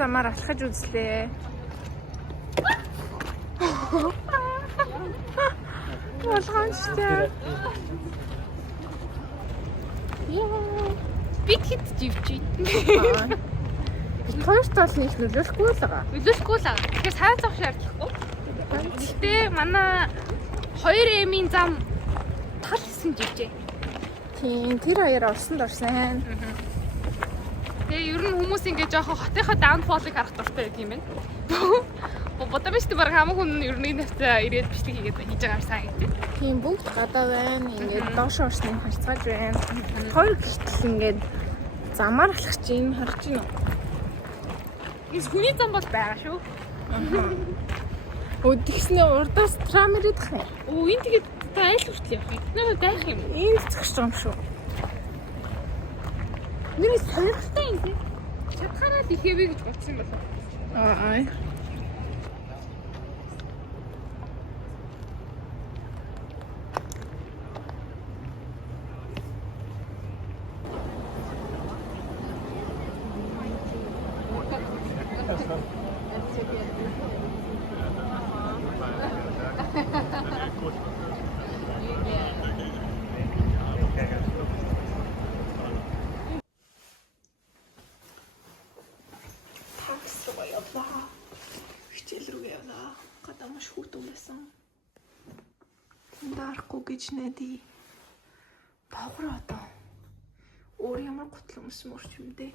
замаар алхаж үзлээ. Болгоомжтой. Бид хэд живжий. Хоёр тал нэг нөлөөлөхгүй л байгаа. Нөлөөлөхгүй л байгаа. Тэгэхээр сайн зовх шаардлагагүй. Гэхдээ манай 2M-ийн зам тал хэсэг живжээ. Тийм, тэр хоёр орсонд орсон. Тэгээ ер нь хүмүүс ингээ жоохон хотынхаа даунфолыг харах дуртай байдаг юм байна. Бодомжтой баг хамаагүй нь ер нь навтаа ирээд бичлэг хийгээд хийж байгаа юм санагдав. Тийм, бүгд гадаа байна. Ингээд доош орсныг харцгааж байна. Хоёр гэртэл ингээд замаар алхаж чинь харж байна. Энэ хүний зам бол байгаа шүү. Тэгснээ урдаас трам ирээд тах юм. Энэ тэгээд айл хүртэл явах юм. Нөө дайх юм. Ийм зогсож байгаа юм шүү. Нэрээс сонирхолтой юм тий. Чадхаараа л ихэвэ гэж бодсон юм байна. Аа. Хичээл рүүгээ явлаа. Гадаа маш хүүтэн байсан. Дарахгүй гэж нэди. Бавхар одоо. Өөр ямар готлон өмсмөрч юм дээ.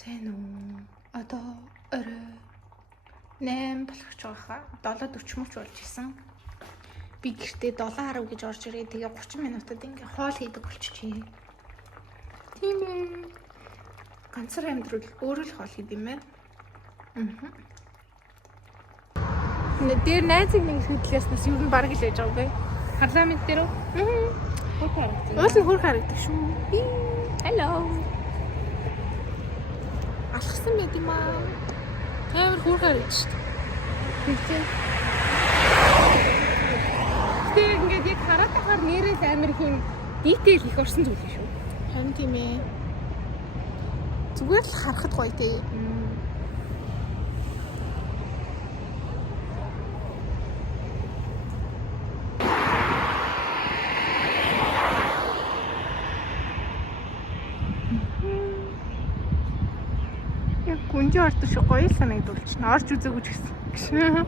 Сайн уу? Одоо орой 8 болох ч байхаа 7:40 мөч болж исэн. Би гэртээ 7:10 гэж орж ирээ. Тэгээ 30 минутад ингээ хоол хийдэг болчихжээ. Тийм ээ. Ганцаар амьдрал өөрөө л хоол хийд юм байна. Дээр найзыг нэг хөдлөөснөөс юу н бараг л байж байгаа үгүй. Парламент дээр үү? Хурд харагдсан. Уул нь хурд харагдаг шүү. Hello. Алхсан байд юм аа. Амар хурд харагдаж шүү. Тэгсэн. Тэгээ ингээд яг хараад тахаар нэрээс амар их юм detail их орсон зүйл шүү. Харин тийм ээ. Зүгээр л харахад гоё дээ. Яг гүнжи ордог шиг гоё санагдуулчихна. Орж үзээгүй ч гэсэн.